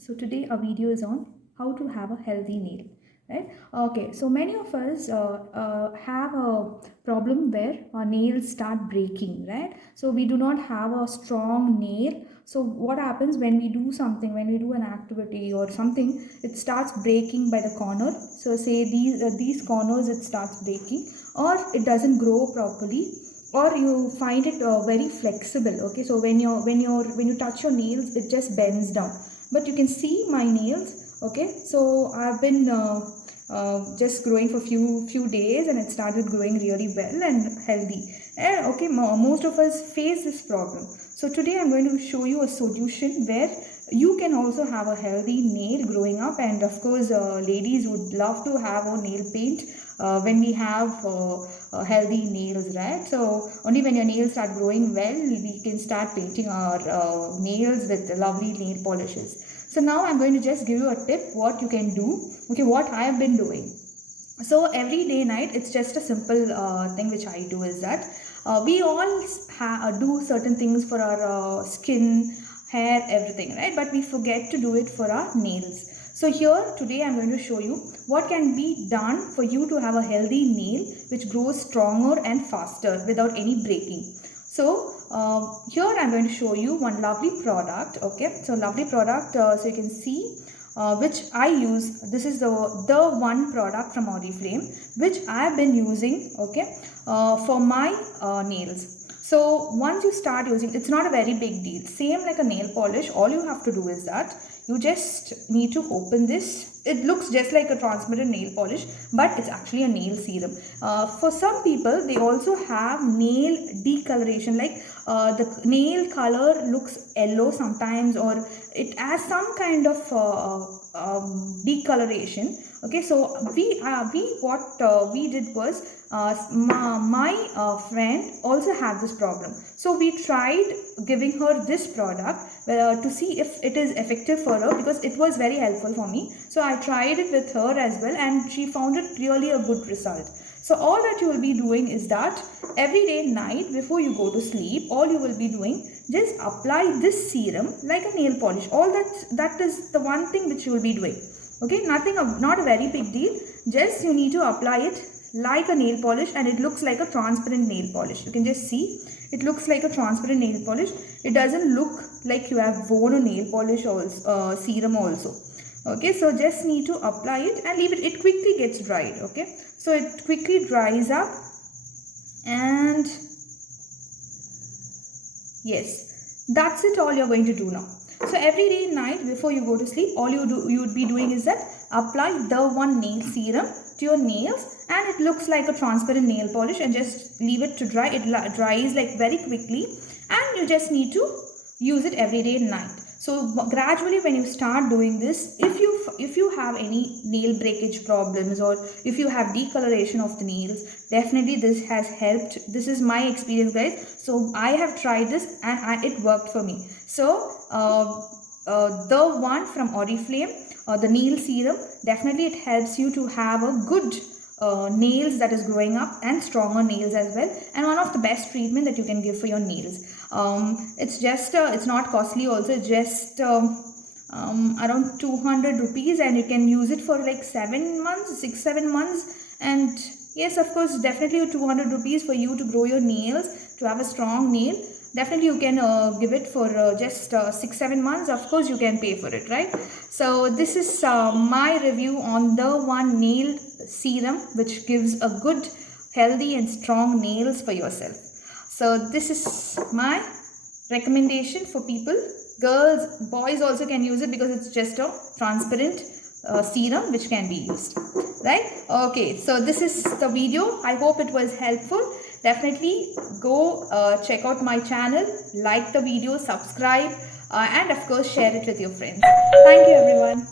So today our video is on how to have a healthy nail, right? Okay, so many of us have a problem where our nails start breaking, right? So we do not have a strong nail. So what happens when we do something, when we do an activity or something, it starts breaking by the corner. So say these corners, it starts breaking, or it doesn't grow properly, or you find it very flexible. Okay, so when you touch your nails, it just bends down, but you can see my nails. Okay, so I've been just growing for few days, and it started growing really well and healthy. And okay, most of us face this problem. So today I'm going to show you a solution where you can also have a healthy nail growing up. And of course, ladies would love to have a nail paint when we have healthy nails, right? So only when your nails start growing well, we can start painting our nails with lovely nail polishes. So now I'm going to just give you a tip what you can do. Okay, what I have been doing. So every day night, it's just a simple thing which I do is that we all do certain things for our skin, hair, everything, right? But we forget to do it for our nails. So here today I'm going to show you what can be done for you to have a healthy nail which grows stronger and faster without any breaking. So here I'm going to show you one lovely product. Okay, so lovely product, so you can see which I use. This is the one product from Oriflame which I have been using, okay, for my nails. So once you start using, it's not a very big deal. Same like a nail polish, all you have to do is that you just need to open this. It looks just like a transparent nail polish, but it's actually a nail serum. For some people, they also have nail decoloration, like the nail color looks yellow sometimes, or it has some kind of decoloration. Okay, so we did was my friend also had this problem, so we tried giving her this product to see if it is effective for her, because it was very helpful for me. So I tried it with her as well, and she found it really a good result. So all that you will be doing is that every day night before you go to sleep, all you will be doing, just apply this serum like a nail polish. All that is the one thing which you will be doing. Okay, nothing, not a very big deal. Just you need to apply it like a nail polish, and it looks like a transparent nail polish. You can just see it looks like a transparent nail polish. It doesn't look like you have worn a nail polish also, serum also. Okay, so just need to apply it and leave it. It quickly gets dried. Okay, so it quickly dries up, and yes, that's it. All you're going to do now. So every day night before you go to sleep, all you would be doing is that apply the one nail serum to your nails, and it looks like a transparent nail polish, and just leave it to dry. It dries like very quickly, and you just need to use it every day night. So gradually when you start doing this, if you have any nail breakage problems, or if you have decoloration of the nails, definitely this has helped. This is my experience, guys. So I have tried this, and it worked for me. So the one from Oriflame, the nail serum, definitely it helps you to have a good nails that is growing up, and stronger nails as well, and one of the best treatment that you can give for your nails. It's just it's not costly also. It's just around 200 rupees, and you can use it for like 7 months, 6-7 months. And yes, of course, definitely 200 rupees for you to grow your nails, to have a strong nail. Definitely you can give it for just 6-7 months. Of course you can pay for it, right? So this is my review on the one nail serum which gives a good, healthy and strong nails for yourself. So this is my recommendation for people. Girls, boys also can use it, because it's just a transparent serum which can be used, right? Okay, so this is the video. I hope it was helpful. Definitely go check out my channel, like the video, subscribe, and of course share it with your friends. Thank you everyone.